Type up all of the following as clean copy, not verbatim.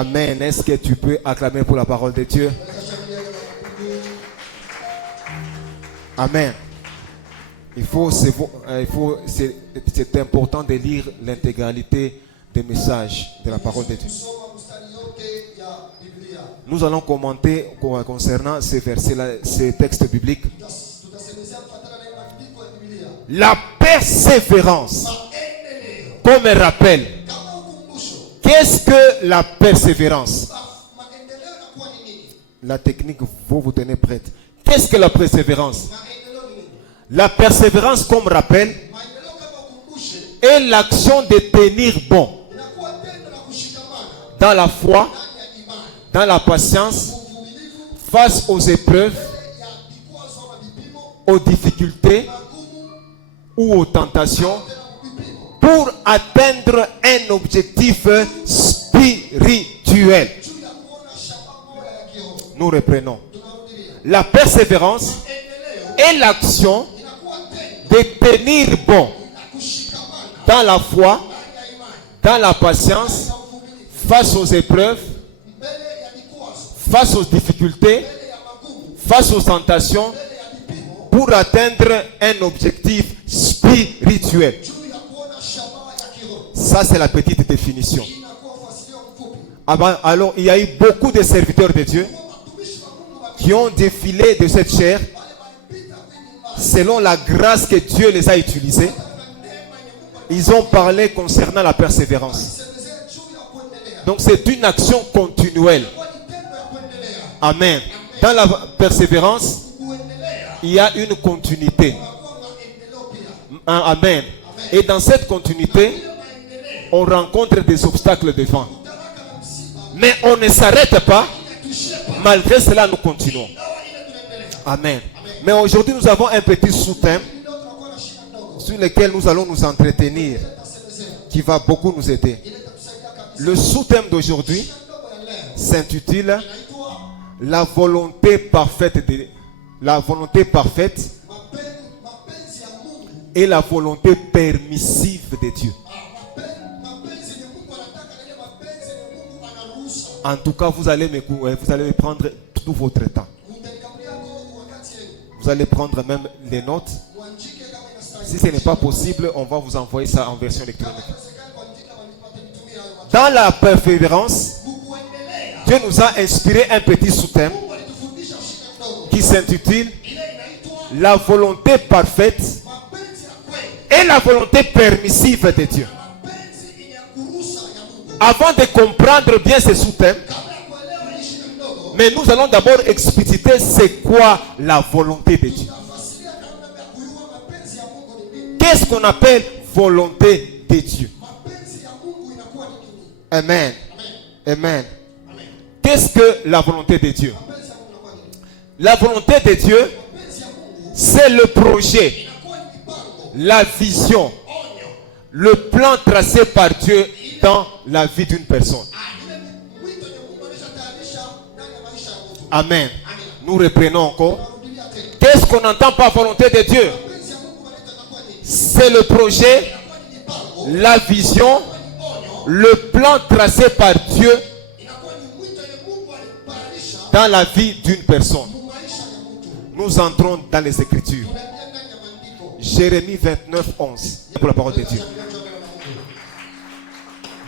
Amen. Est-ce que tu peux acclamer pour la parole de Dieu? Amen. C'est important de lire l'intégralité des messages de la parole de Dieu. Nous allons commenter concernant ces versets-là, ces textes bibliques. La persévérance, comme un rappel. Qu'est-ce que la persévérance? La technique, vous tenez prête. Qu'est-ce que la persévérance? La persévérance, comme rappel, est l'action de tenir bon dans la foi, dans la patience, face aux épreuves, aux difficultés ou aux tentations, pour atteindre un objectif spirituel. Nous reprenons. La persévérance est l'action de tenir bon dans la foi, dans la patience, face aux épreuves, face aux difficultés, face aux tentations, pour atteindre un objectif spirituel. Ça, c'est la petite définition. Alors, il y a eu beaucoup de serviteurs de Dieu qui ont défilé de cette chair selon la grâce que Dieu les a utilisés. Ils ont parlé concernant la persévérance. Donc, c'est une action continuelle. Amen. Dans la persévérance, il y a une continuité. Amen. Et dans cette continuité, on rencontre des obstacles devant. Mais on ne s'arrête pas. Malgré cela, nous continuons. Amen. Mais aujourd'hui, nous avons un petit sous-thème sur lequel nous allons nous entretenir, qui va beaucoup nous aider. Le sous-thème d'aujourd'hui s'intitule La volonté parfaite et la volonté permissive de Dieu. En tout cas, vous allez prendre tout votre temps. Vous allez prendre même les notes. Si ce n'est pas possible, on va vous envoyer ça en version électronique. Dans la persévérance, Dieu nous a inspiré un petit sous-thème qui s'intitule La volonté parfaite et la volonté permissive de Dieu. Avant de comprendre bien ce sous-thème, mais nous allons d'abord expliciter c'est quoi la volonté de Dieu. Qu'est-ce qu'on appelle volonté de Dieu? Amen. Amen. Qu'est-ce que la volonté de Dieu? La volonté de Dieu, c'est le projet, la vision, le plan tracé par Dieu dans la vie d'une personne. Amen. Nous reprenons encore. Qu'est-ce qu'on entend par volonté de Dieu? C'est le projet, la vision, le plan tracé par Dieu dans la vie d'une personne. Nous entrons dans les Écritures. Jérémie 29, 11. Pour la parole de Dieu.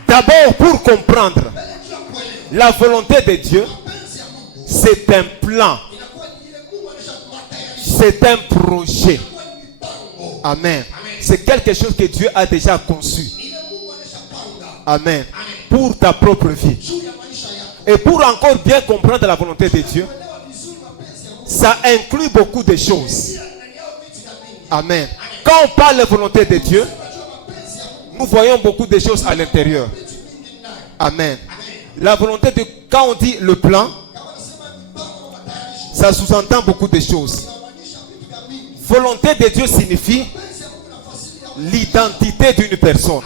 D'abord, pour comprendre la volonté de Dieu, c'est un plan. C'est un projet. Amen. C'est quelque chose que Dieu a déjà conçu. Amen. Pour ta propre vie. Et pour encore bien comprendre la volonté de Dieu, ça inclut beaucoup de choses. Amen. Quand on parle de volonté de Dieu, nous voyons beaucoup de choses à l'intérieur. Amen. La volonté de... Quand on dit le plan, ça sous-entend beaucoup de choses. Volonté de Dieu signifie l'identité d'une personne.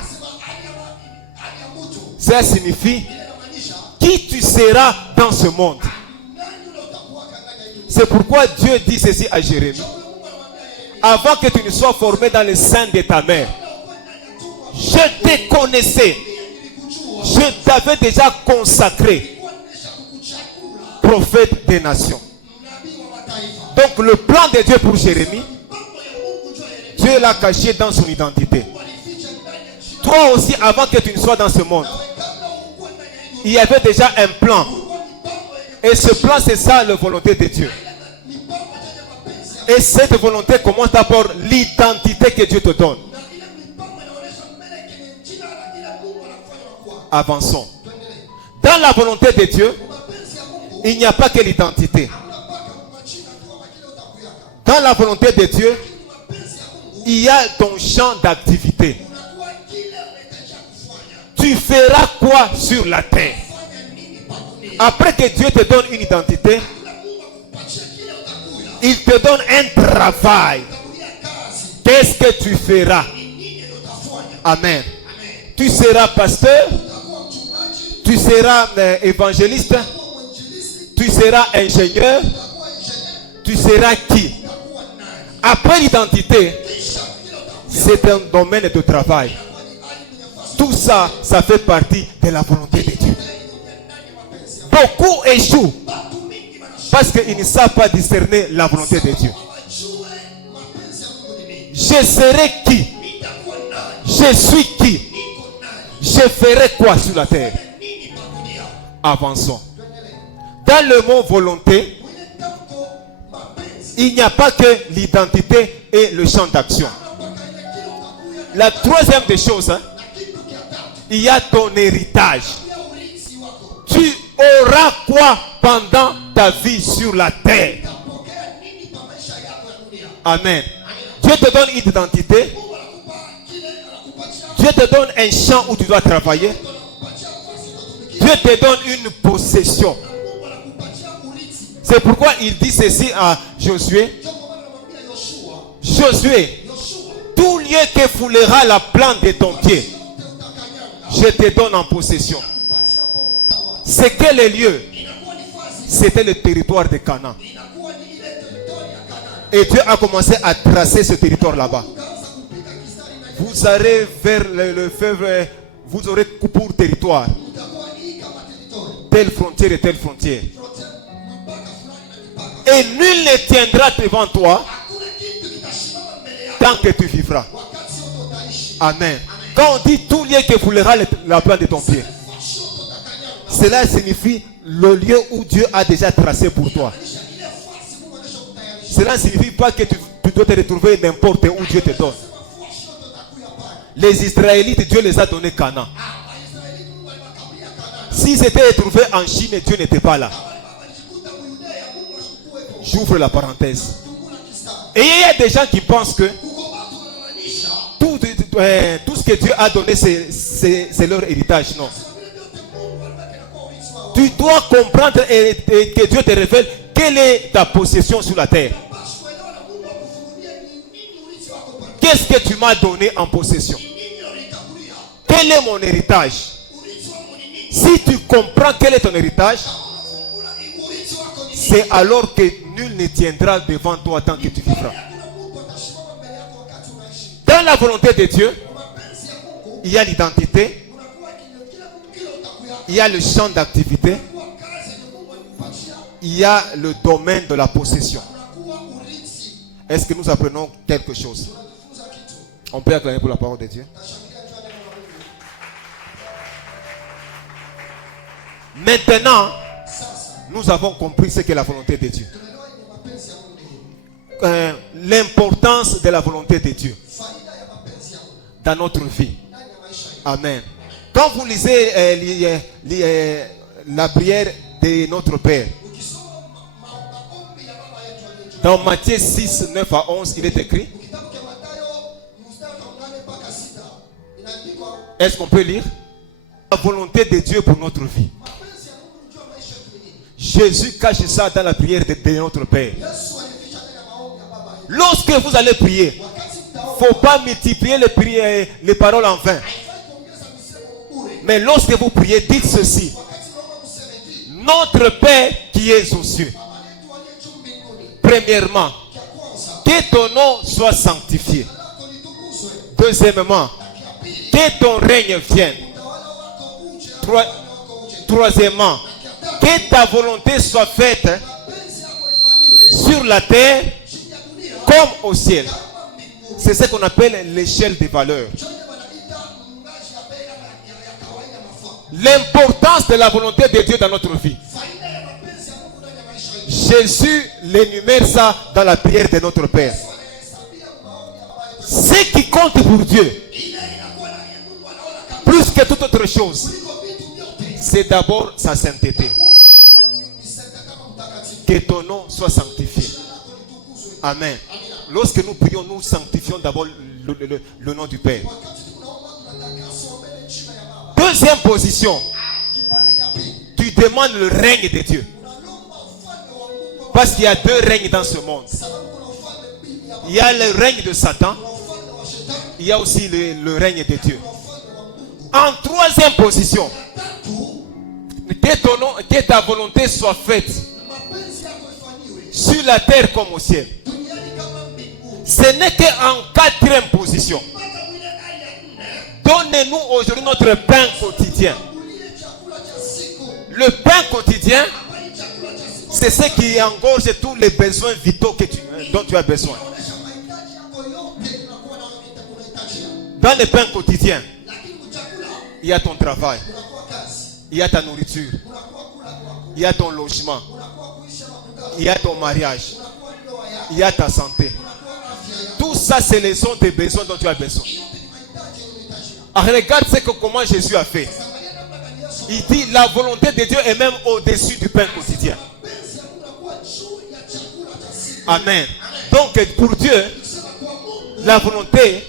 Ça signifie qui tu seras dans ce monde. C'est pourquoi Dieu dit ceci à Jérémie. Avant que tu ne sois formé dans le sein de ta mère, je te connaissais. Je t'avais déjà consacré prophète des nations. Donc le plan de Dieu pour Jérémie, Dieu l'a caché dans son identité. Toi aussi, avant que tu ne sois dans ce monde, il y avait déjà un plan. Et ce plan, c'est ça la volonté de Dieu. Et cette volonté commence d'abord l'identité que Dieu te donne. Avançons. Dans la volonté de Dieu, il n'y a pas que l'identité. Dans la volonté de Dieu, il y a ton champ d'activité. Tu feras quoi sur la terre? Après que Dieu te donne une identité, il te donne un travail. Qu'est-ce que tu feras? Amen. Tu seras pasteur, tu seras évangéliste, tu seras ingénieur, tu seras qui? Après l'identité, c'est un domaine de travail. Tout ça, ça fait partie de la volonté de Dieu. Beaucoup échouent parce qu'ils ne savent pas discerner la volonté de Dieu. Je serai qui? Je suis qui? Je ferai quoi sur la terre? Avançons. Dans le mot volonté, il n'y a pas que l'identité et le champ d'action. La troisième des choses, il y a ton héritage. Tu auras quoi pendant ta vie sur la terre? Amen. Dieu te donne une identité. Dieu te donne un champ où tu dois travailler. Dieu te donne une possession. C'est pourquoi il dit ceci à Josué. Josué, tout lieu que foulera la plante de ton pied, je te donne en possession. C'est quel lieu? C'était le territoire de Canaan. Et Dieu a commencé à tracer ce territoire là-bas. Vous allez vers le fleuve, vous aurez pour territoire telle frontière et telle frontière. Et nul ne tiendra devant toi tant que tu vivras. Amen. Quand on dit tout lieu que foulera la plante de ton pied, cela signifie le lieu où Dieu a déjà tracé pour toi. Cela ne signifie pas que tu dois te retrouver n'importe où Dieu te donne. Les Israélites, Dieu les a donné Canaan. S'ils s'étaient retrouvés en Chine, Dieu n'était pas là. J'ouvre la parenthèse. Et il y a des gens qui pensent que tout ce que Dieu a donné, c'est leur héritage. Non. Tu dois comprendre et que Dieu te révèle quelle est ta possession sur la terre. Qu'est-ce que tu m'as donné en possession? Quel est mon héritage? Si tu comprends quel est ton héritage, c'est alors que nul ne tiendra devant toi tant que tu vivras. Dans la volonté de Dieu, il y a l'identité, il y a le champ d'activité, il y a le domaine de la possession. Est-ce que nous apprenons quelque chose? On peut acclamer pour la parole de Dieu. Maintenant, nous avons compris ce qu'est la volonté de Dieu. L'importance de la volonté de Dieu dans notre vie. Amen. Quand vous lisez la prière de notre Père, dans Matthieu 6, 9 à 11, il est écrit. Est-ce qu'on peut lire? La volonté de Dieu pour notre vie. Jésus cache ça dans la prière de notre Père. Lorsque vous allez prier, il ne faut pas multiplier les paroles en vain. Mais lorsque vous priez, dites ceci. Notre Père qui es aux cieux. Premièrement, que ton nom soit sanctifié. Deuxièmement, que ton règne vienne. Troisièmement, que ta volonté soit faite sur la terre comme au ciel. C'est ce qu'on appelle l'échelle des valeurs. L'importance de la volonté de Dieu dans notre vie. Jésus l'énumère ça dans la prière de notre Père. Ce qui compte pour Dieu, plus que toute autre chose, c'est d'abord sa sainteté. Que ton nom soit sanctifié. Amen. Lorsque nous prions, nous sanctifions d'abord le nom du Père. Deuxième position, tu demandes le règne de Dieu. Parce qu'il y a deux règnes dans ce monde. Il y a le règne de Satan. Il y a aussi le règne de Dieu. En troisième position, que ta volonté soit faite sur la terre comme au ciel. Ce n'est qu'en quatrième position. Donnez-nous aujourd'hui notre pain quotidien. Le pain quotidien, c'est ce qui engorge tous les besoins vitaux dont tu as besoin. Dans le pain quotidien, il y a ton travail, il y a ta nourriture, il y a ton logement, il y a ton mariage, il y a ta santé. Tout ça, c'est les sons des besoins dont tu as besoin. Alors, regarde comment Jésus a fait. Il dit la volonté de Dieu est même au-dessus du pain quotidien. Amen. Donc pour Dieu, la volonté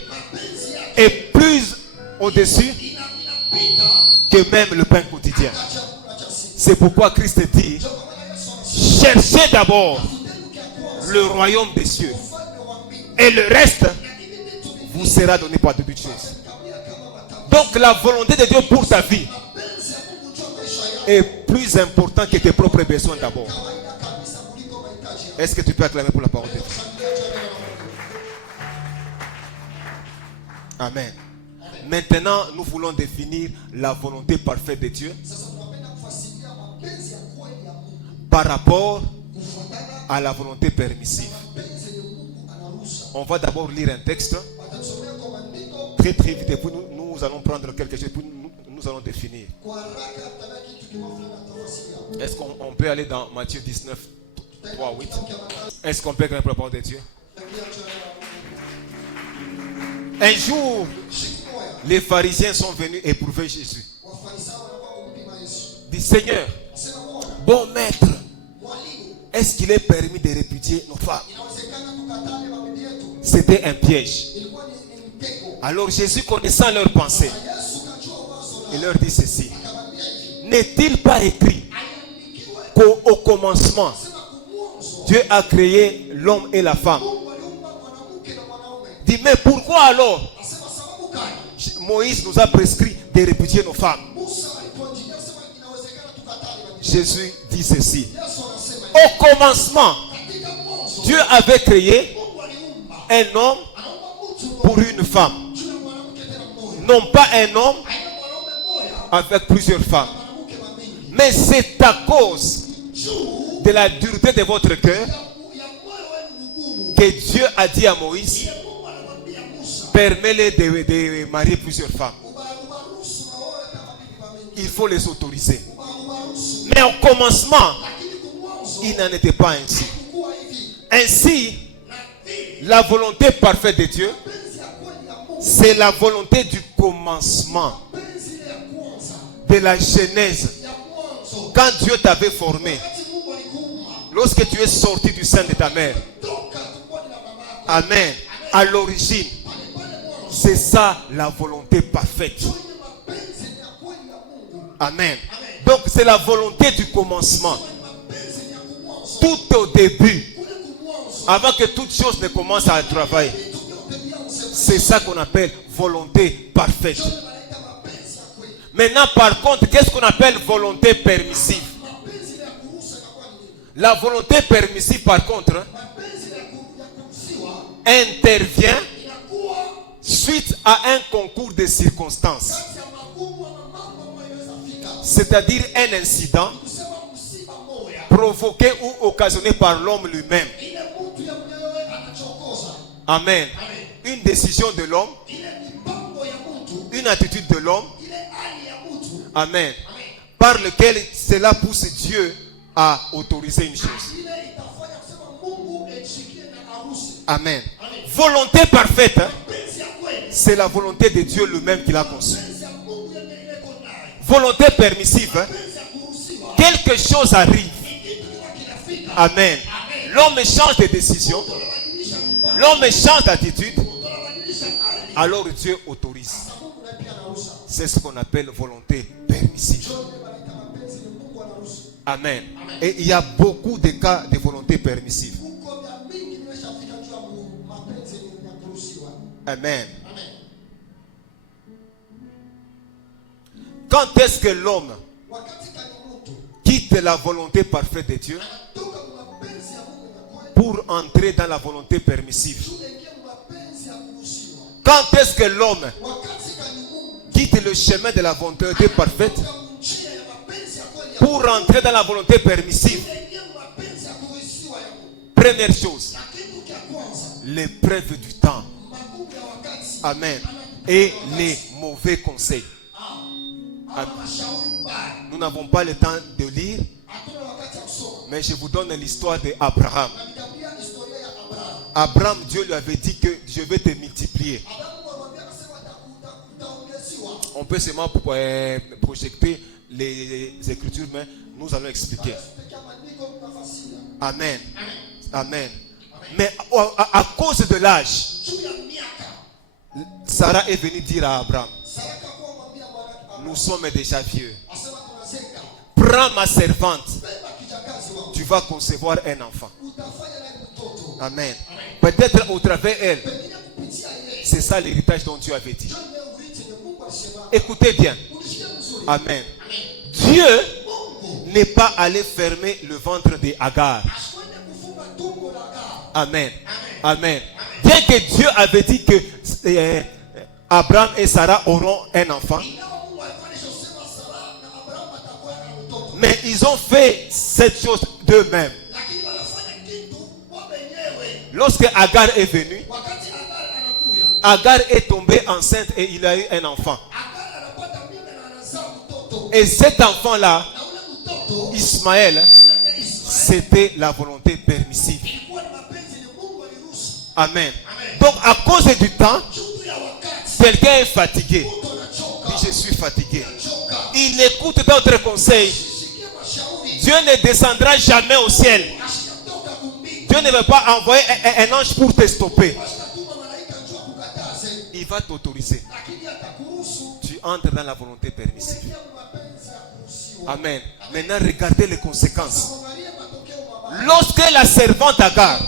est plus au-dessus que même le pain quotidien. C'est pourquoi Christ dit, cherchez d'abord le royaume des cieux et le reste vous sera donné par de petites choses. Donc la volonté de Dieu pour ta vie est plus importante que tes propres besoins d'abord. Est-ce que tu peux acclamer pour la parole de Dieu? Amen. Maintenant, nous voulons définir la volonté parfaite de Dieu par rapport à la volonté permissive. On va d'abord lire un texte très vite et puis nous allons prendre quelque chose, puis nous allons définir. Est-ce qu'on peut aller dans Matthieu 19, 3, 8? Est-ce qu'on peut connaître la parole de Dieu? Un jour, les pharisiens sont venus éprouver Jésus. Dit, Seigneur, bon maître, est-ce qu'il est permis de répudier nos femmes? C'était un piège. Alors Jésus, connaissant leurs pensées, il leur dit ceci. N'est-il pas écrit qu'au commencement, Dieu a créé l'homme et la femme? Dit, mais pourquoi alors Moïse nous a prescrit de répudier nos femmes? Jésus dit ceci. Au commencement, Dieu avait créé un homme pour une femme. Non pas un homme avec plusieurs femmes. Mais c'est à cause de la dureté de votre cœur que Dieu a dit à Moïse, permets-les de marier plusieurs femmes. Il faut les autoriser. Mais au commencement, il n'en était pas ainsi. Ainsi, la volonté parfaite de Dieu, c'est la volonté du commencement, de la genèse. Quand Dieu t'avait formé, lorsque tu es sorti du sein de ta mère, amen, à l'origine, c'est ça la volonté parfaite. Amen. Donc c'est la volonté du commencement. Tout au début, avant que toute chose ne commence à travailler, c'est ça qu'on appelle volonté parfaite. Maintenant, par contre, qu'est-ce qu'on appelle volonté permissive? La volonté permissive, par contre, intervient suite à un concours de circonstances. c'est-à-dire un incident provoqué ou occasionné par l'homme lui-même. Amen. Une décision de l'homme, une attitude de l'homme, amen, par lequel cela pousse Dieu à autoriser une chose. Amen. Volonté parfaite, hein? C'est la volonté de Dieu lui-même qui l'a conçue. Volonté permissive, hein? Quelque chose arrive. Amen. L'homme change de décision, l'homme change d'attitude, alors Dieu autorise. C'est ce qu'on appelle volonté permissive. Amen. Et il y a beaucoup de cas de volonté permissive. Amen. Quand est-ce que l'homme quitte la volonté parfaite de Dieu pour entrer dans la volonté permissive? Quand est-ce que l'homme quitte le chemin de la volonté parfaite pour entrer dans la volonté permissive? Première chose, l'épreuve du temps. Amen. Et les mauvais conseils. Amen. Nous n'avons pas le temps de lire, mais je vous donne l'histoire d'Abraham. Abraham, Dieu lui avait dit que je vais te multiplier. On peut seulement projeter les Écritures, mais nous allons expliquer. Amen. Amen. Mais à cause de l'âge, Sarah est venue dire à Abraham, nous sommes déjà vieux. Prends ma servante, tu vas concevoir un enfant. Amen. Peut-être au travers elle. C'est ça l'héritage dont Dieu avait dit. Écoutez bien. Amen. Dieu n'est pas allé fermer le ventre d'Agar. Amen. Amen. Bien que Dieu avait dit que Abraham et Sarah auront un enfant, mais ils ont fait cette chose d'eux-mêmes. Lorsque Agar est venue, Agar est tombée enceinte et il a eu un enfant. Et cet enfant-là, Ismaël, c'était la volonté permissive. Amen. Donc à cause du temps, quelqu'un est fatigué. Dit, je suis fatigué. Il écoute d'autres conseils. Dieu ne descendra jamais au ciel. Dieu ne veut pas envoyer un ange pour te stopper. Il va t'autoriser. Tu entres dans la volonté permissive. Amen. Maintenant, regardez les conséquences. Lorsque la servante Agar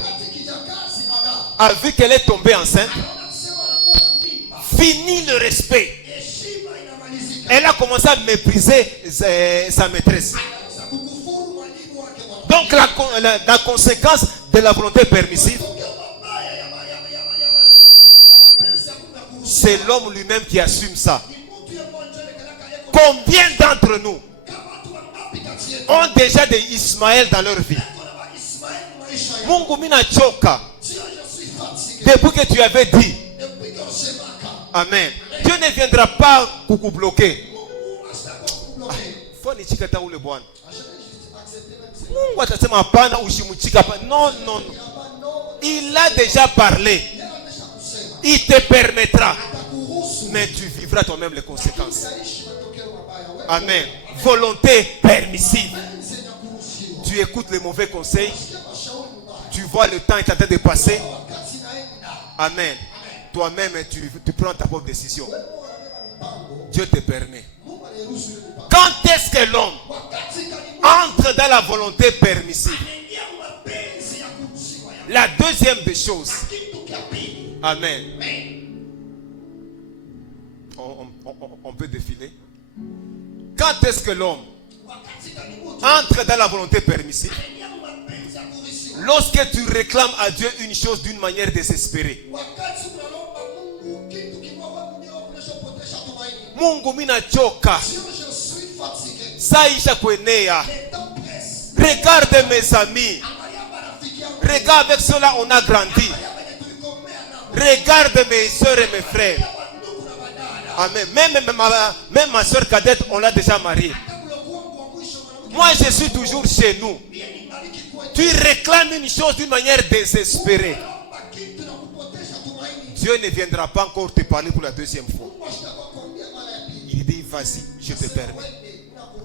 a vu qu'elle est tombée enceinte, fini le respect. Elle a commencé à mépriser sa maîtresse. Donc la conséquence de la volonté permissive, c'est l'homme lui-même qui assume ça. Combien d'entre nous ont déjà des Ismaël dans leur vie? Mungu mina choka. Depuis que tu avais dit, amen, Dieu ne viendra pas pour vous bloquer. Non, non. Il a déjà parlé. Il te permettra. Mais tu vivras toi-même les conséquences. Amen. Volonté permissive. Tu écoutes les mauvais conseils. Tu vois le temps est en train de passer. Amen. Toi-même, tu prends ta propre décision. Dieu te permet. Quand est-ce que l'homme entre dans la volonté permissive? La deuxième des choses. Amen. On peut défiler. Quand est-ce que l'homme entre dans la volonté permissive? Lorsque tu réclames à Dieu une chose d'une manière désespérée. Mungu mina choka. Saïcha Kwenea. Regarde mes amis. Regarde avec cela on a grandi. Regarde mes soeurs et mes frères. Amen. Même ma soeur cadette, on l'a déjà mariée. Moi, je suis toujours chez nous. Tu réclames une chose d'une manière désespérée. Dieu ne viendra pas encore te parler pour la deuxième fois. Il dit, vas-y, je te permets.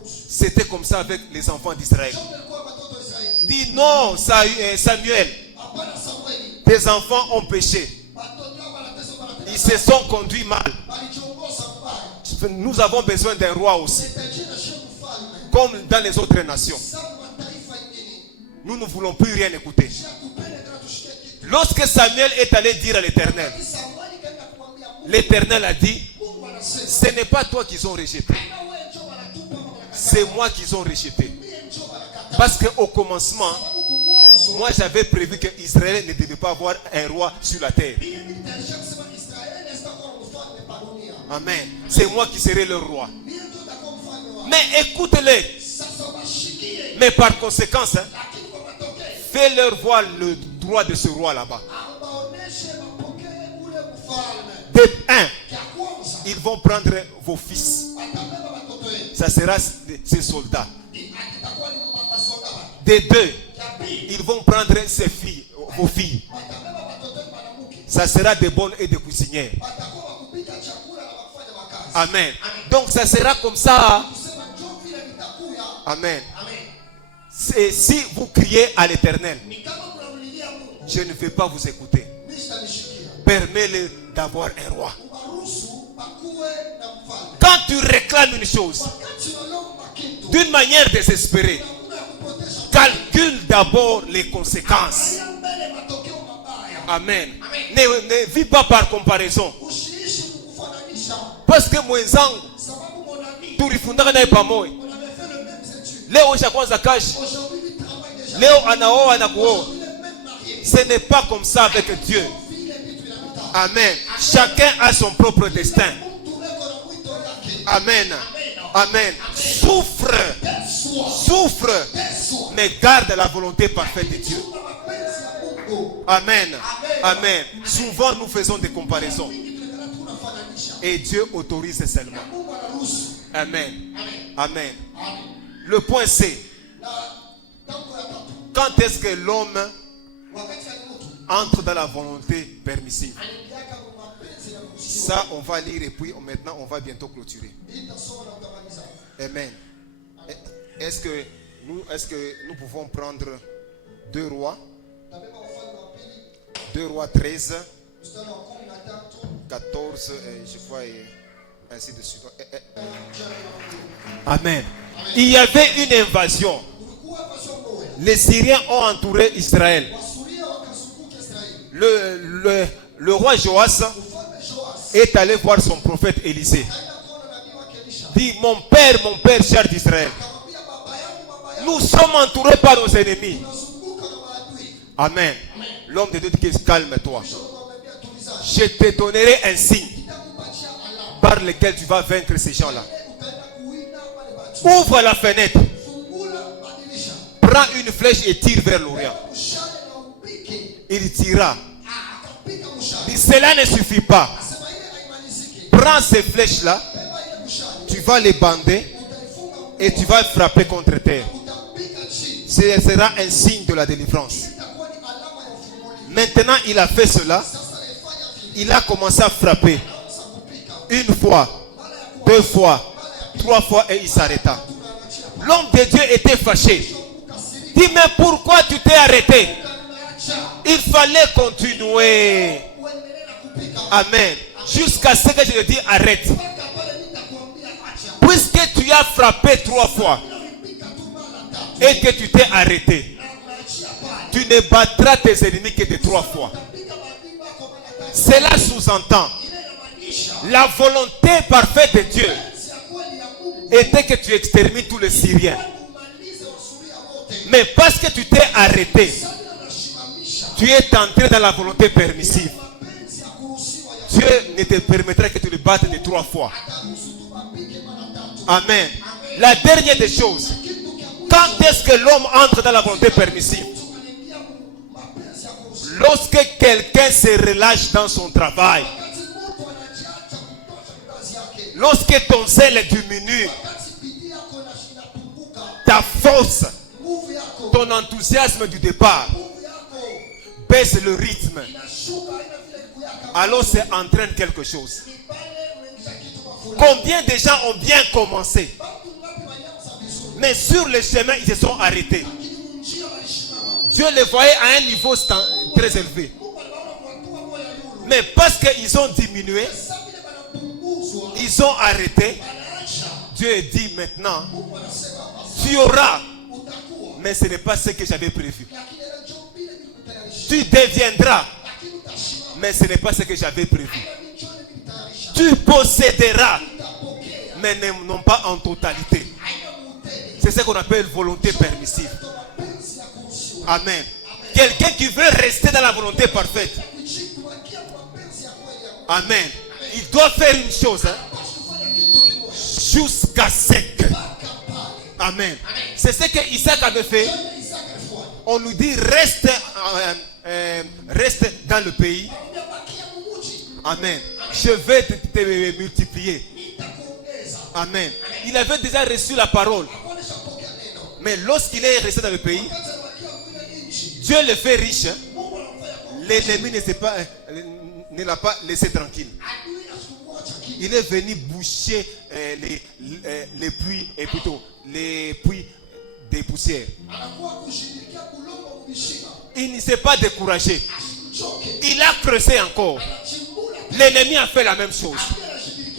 C'était comme ça avec les enfants d'Israël. Il dit, non, Samuel, tes enfants ont péché. Ils se sont conduits mal. Nous avons besoin d'un roi aussi. Comme dans les autres nations. Nous ne voulons plus rien écouter. Lorsque Samuel est allé dire à l'Éternel, l'Éternel a dit, ce n'est pas toi qu'ils ont rejeté. C'est moi qu'ils ont rejeté. Parce qu'au commencement, moi j'avais prévu que Israël ne devait pas avoir un roi sur la terre. Amen. C'est moi qui serai leur roi. Mais écoute-les. Mais par conséquent, fais-leur voir le droit de ce roi là-bas. De 1, ils vont prendre vos fils. Ça sera ces soldats. De 2, ils vont prendre ces filles, vos filles. Ça sera des bonnes et des cuisinières. Amen. Donc ça sera comme ça. Amen. Et si vous criez à l'Éternel, je ne vais pas vous écouter. Permets-le d'avoir un roi. Quand tu réclames une chose d'une manière désespérée, calcule d'abord les conséquences. Amen. Ne vis pas par comparaison. Parce que mwenzangu tulifundana naye pamoja. Leo ushaanza kazi. Leo anaoa na kuoa. Ce n'est pas comme ça avec Dieu. Amen. Chacun a son propre destin. Amen. Amen. Souffre. Souffre. Mais garde la volonté parfaite de Dieu. Amen. Amen. Souvent nous faisons des comparaisons. Et Dieu autorise seulement. Amen. Amen. Le point c'est, quand est-ce que l'homme entre dans la volonté permissive? Ça, on va lire et puis maintenant on va bientôt clôturer. Amen. Est-ce que nous pouvons prendre 2 Rois 13, 14, je crois, et ainsi de suite. Amen. Il y avait une invasion. Les Syriens ont entouré Israël. Le roi Joas est allé voir son prophète Élisée. Dit, mon père, cher d'Israël, nous sommes entourés par nos ennemis. Amen. L'homme de Dieu dit, calme-toi. Je te donnerai un signe par lequel tu vas vaincre ces gens-là. Ouvre la fenêtre. Prends une flèche et tire vers l'Orient. Il tira. Dit, cela ne suffit pas. Prends ces flèches-là. Tu vas les bander et tu vas frapper contre terre. Ce sera un signe de la délivrance. Maintenant, il a fait cela. Il a commencé à frapper. 1 fois, 2 fois, 3 fois et il s'arrêta. L'homme de Dieu était fâché. Dit, mais pourquoi tu t'es arrêté? Il fallait continuer. Amen. Jusqu'à ce que je te dise arrête. Puisque tu as frappé 3 fois et que tu t'es arrêté, tu ne battras tes ennemis que de 3 fois. Cela sous-entend la volonté parfaite de Dieu était que tu extermines tous les Syriens. Mais parce que tu t'es arrêté, tu es entré dans la volonté permissive. Dieu ne te permettra que tu le battes de 3 fois. Amen. La dernière des choses, quand est-ce que l'homme entre dans la volonté permissive? Lorsque quelqu'un se relâche dans son travail. Lorsque ton zèle diminue, ta force, ton enthousiasme du départ baisse le rythme. Alors ça entraîne quelque chose. Combien de gens ont bien commencé, mais sur le chemin ils se sont arrêtés. Dieu les voyait à un niveau très élevé, mais parce qu'ils ont diminué, ils ont arrêté. Dieu dit maintenant, tu auras, mais ce n'est pas ce que j'avais prévu. Tu deviendras, mais ce n'est pas ce que j'avais prévu. Tu posséderas, mais non pas en totalité. C'est ce qu'on appelle volonté permissive. Amen. Quelqu'un qui veut rester dans la volonté parfaite. Amen. Il doit faire une chose, jusqu'à sec. Amen. C'est ce que Isaac avait fait. On nous dit reste dans le pays. Amen. Je vais te multiplier. Amen. Il avait déjà reçu la parole. Mais lorsqu'il est resté dans le pays, Dieu le fait riche. L'ennemi ne l'a pas laissé tranquille. Il est venu boucher les puits, et plutôt les puits des poussières. Il ne s'est pas découragé. Il a creusé encore. L'ennemi a fait la même chose.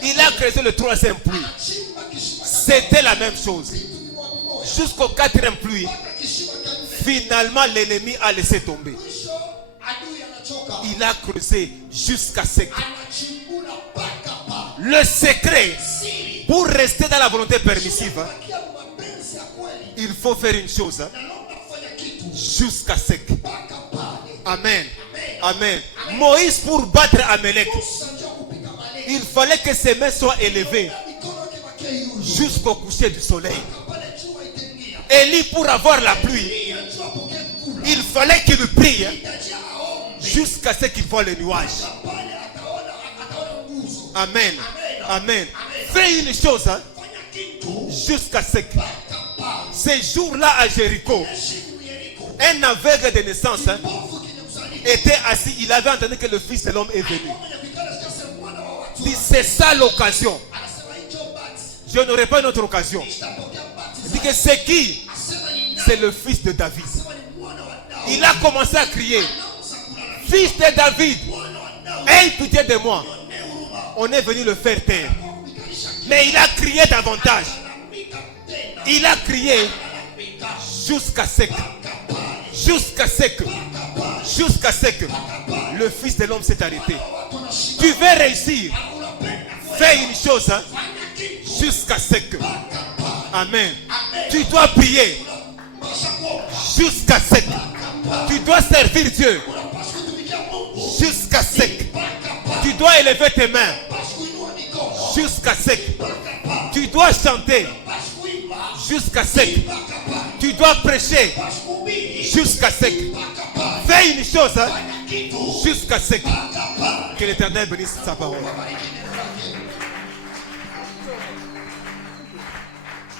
Il a creusé le troisième puits. C'était la même chose. Jusqu'au quatrième puits, finalement l'ennemi a laissé tomber. Il a creusé jusqu'à sec. Le secret pour rester dans la volonté permissive, il faut faire une chose, jusqu'à sec. Amen. Amen. Moïse, pour battre Amalek, il fallait que ses mains soient élevées jusqu'au coucher du soleil. Élie, pour avoir la pluie, il fallait qu'il prie jusqu'à ce qu'il voie le nuage. Amen. Amen. Fais une chose, jusqu'à sec. Ces jours-là à Jéricho, un aveugle de naissance était assis. Il avait entendu que le Fils de l'homme est venu. Il dit, c'est ça l'occasion. Je n'aurai pas une autre occasion. Il dit que c'est qui? C'est le fils de David. Il a commencé à crier, fils de David, aie pitié de moi. On est venu le faire taire. Mais il a crié davantage. Il a crié jusqu'à sec. Jusqu'à sec. Jusqu'à sec. Le Fils de l'homme s'est arrêté. Tu veux réussir? Fais une chose, jusqu'à sec. Amen. Tu dois prier jusqu'à sec. Tu dois servir Dieu jusqu'à sec. Tu dois élever tes mains jusqu'à sec. Tu dois chanter jusqu'à sec. Tu dois prêcher jusqu'à sec. Fais une chose jusqu'à sec. Que l'Éternel bénisse sa parole.